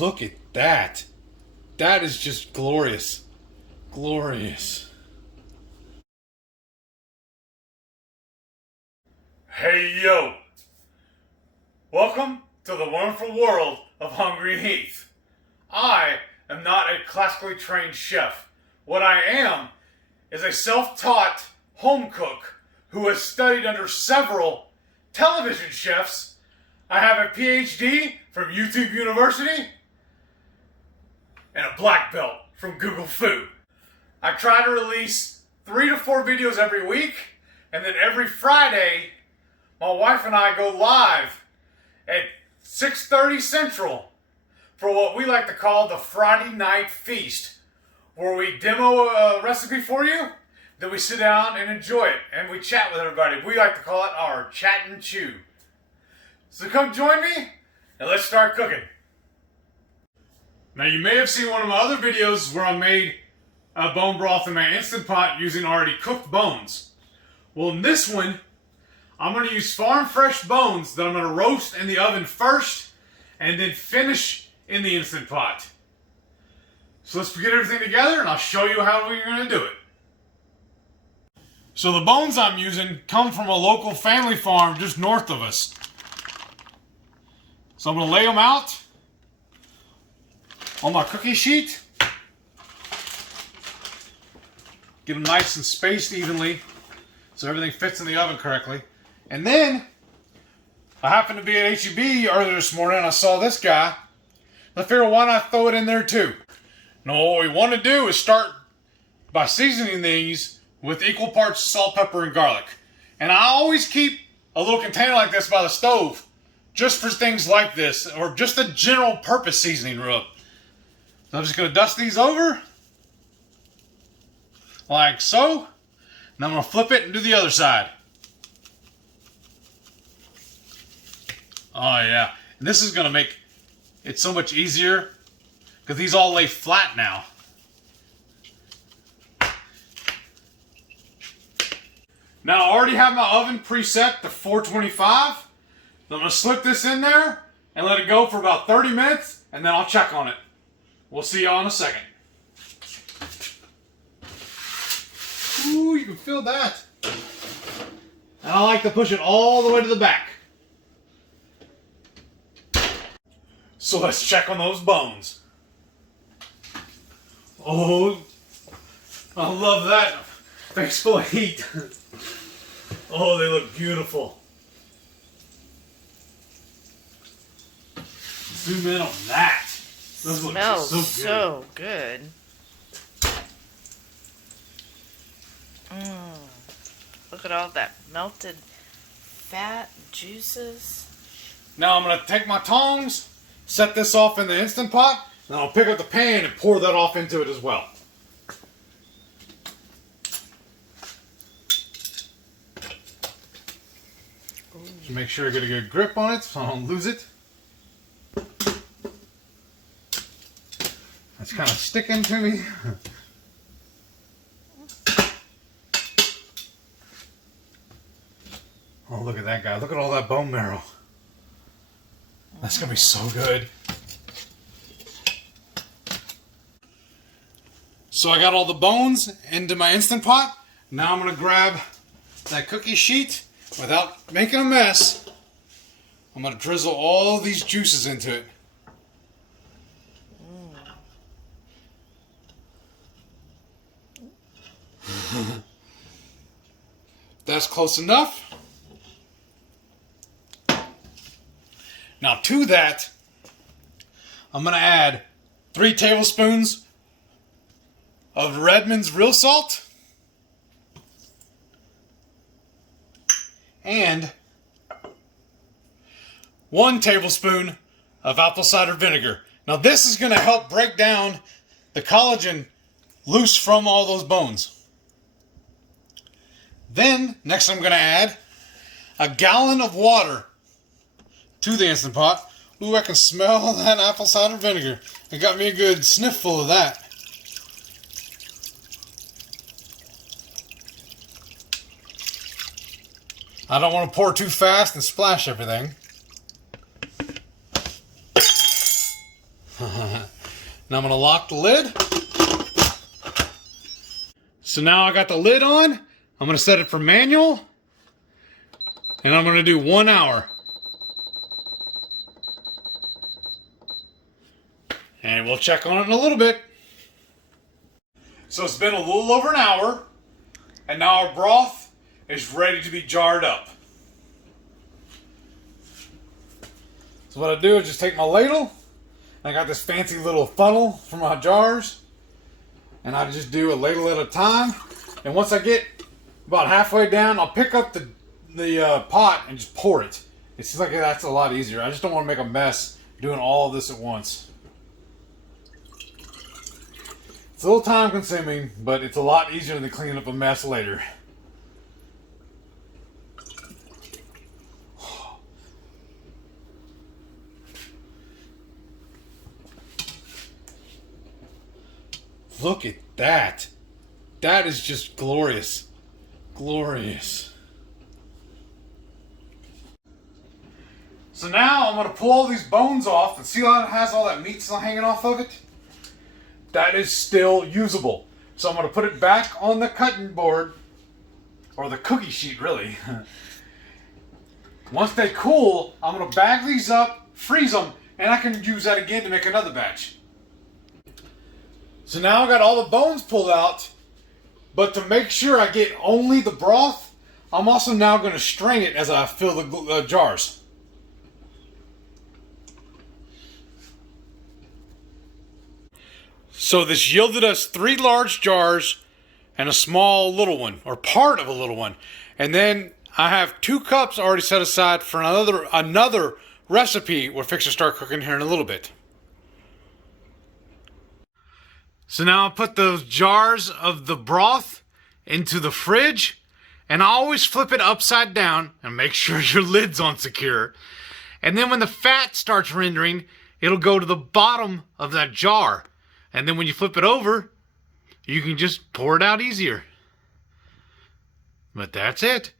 Look at that. That is just glorious. Glorious. Hey yo! Welcome to the wonderful world of Hungry Heath. I am not a classically trained chef. What I am is a self-taught home cook who has studied under several television chefs. I have a PhD from YouTube University and a black belt from Google Food. I try to release 3 to 4 videos every week, and then every Friday, my wife and I go live at 6:30 Central for what we like to call the Friday Night Feast, where we demo a recipe for you, then we sit down and enjoy it, and we chat with everybody. We like to call it our chat and chew. So come join me, and let's start cooking. Now you may have seen one of my other videos where I made a bone broth in my Instant Pot using already cooked bones. Well, in this one, I'm going to use farm fresh bones that I'm going to roast in the oven first and then finish in the Instant Pot. So let's get everything together and I'll show you how we're going to do it. So the bones I'm using come from a local family farm just north of us. So I'm going to lay them out on my cookie sheet. Get them nice and spaced evenly so everything fits in the oven correctly. And then, I happened to be at H-E-B earlier this morning and I saw this guy. I figured, why not throw it in there too? Now what we want to do is start by seasoning these with equal parts salt, pepper, and garlic. And I always keep a little container like this by the stove just for things like this, or just a general purpose seasoning rub. So I'm just going to dust these over, like so. And I'm going to flip it and do the other side. Oh yeah, and this is going to make it so much easier because these all lay flat now. Now I already have my oven preset to 425. So I'm going to slip this in there and let it go for about 30 minutes and then I'll check on it. We'll see y'all in a second. Ooh, you can feel that. And I like to push it all the way to the back. So let's check on those bones. Oh, I love that. Face full of heat. Oh, they look beautiful. Zoom in on that. Those look so good. Look at all that melted fat, juices. Now I'm going to take my tongs, set this off in the Instant Pot, and I'll pick up the pan and pour that off into it as well. Just make sure I get a good grip on it so I don't lose it. It's kind of sticking to me. Oh, look at that guy. Look at all that bone marrow. That's going to be so good. So I got all the bones into my Instant Pot. Now I'm going to grab that cookie sheet without making a mess. I'm going to drizzle all these juices into it. That's close enough. Now to that, I'm going to add 3 tablespoons of Redmond's real salt and 1 tablespoon of apple cider vinegar. Now this is going to help break down the collagen loose from all those bones. Then, next I'm going to add a gallon of water to the Instant Pot. Ooh, I can smell that apple cider vinegar. It got me a good sniffle of that. I don't want to pour too fast and splash everything. Now I'm going to lock the lid. So now I got the lid on. I'm going to set it for manual. And I'm going to do 1 hour. And we'll check on it in a little bit. So it's been a little over an hour. And now our broth is ready to be jarred up. So what I do is just take my ladle. I got this fancy little funnel for my jars. And I just do a ladle at a time. And once I get about halfway down, I'll pick up the pot and just pour it. It seems like that's a lot easier. I just don't want to make a mess doing all of this at once. It's a little time consuming, but it's a lot easier than cleaning up a mess later. Look at that. That is just glorious. Glorious. So now I'm going to pull all these bones off and see how it has all that meat still hanging off of it? That is still usable. So I'm going to put it back on the cutting board, or the cookie sheet really. Once they cool, I'm going to bag these up, freeze them, and I can use that again to make another batch. So now I got all the bones pulled out, but to make sure I get only the broth, I'm also now going to strain it as I fill the jars. So this yielded us 3 large jars and a small little one, or part of a little one. And then I have 2 cups already set aside for another recipe we're fixing to start cooking here in a little bit. So now I'll put those jars of the broth into the fridge, and I always flip it upside down and make sure your lid's on secure. And then when the fat starts rendering, it'll go to the bottom of that jar. And then when you flip it over, you can just pour it out easier. But that's it.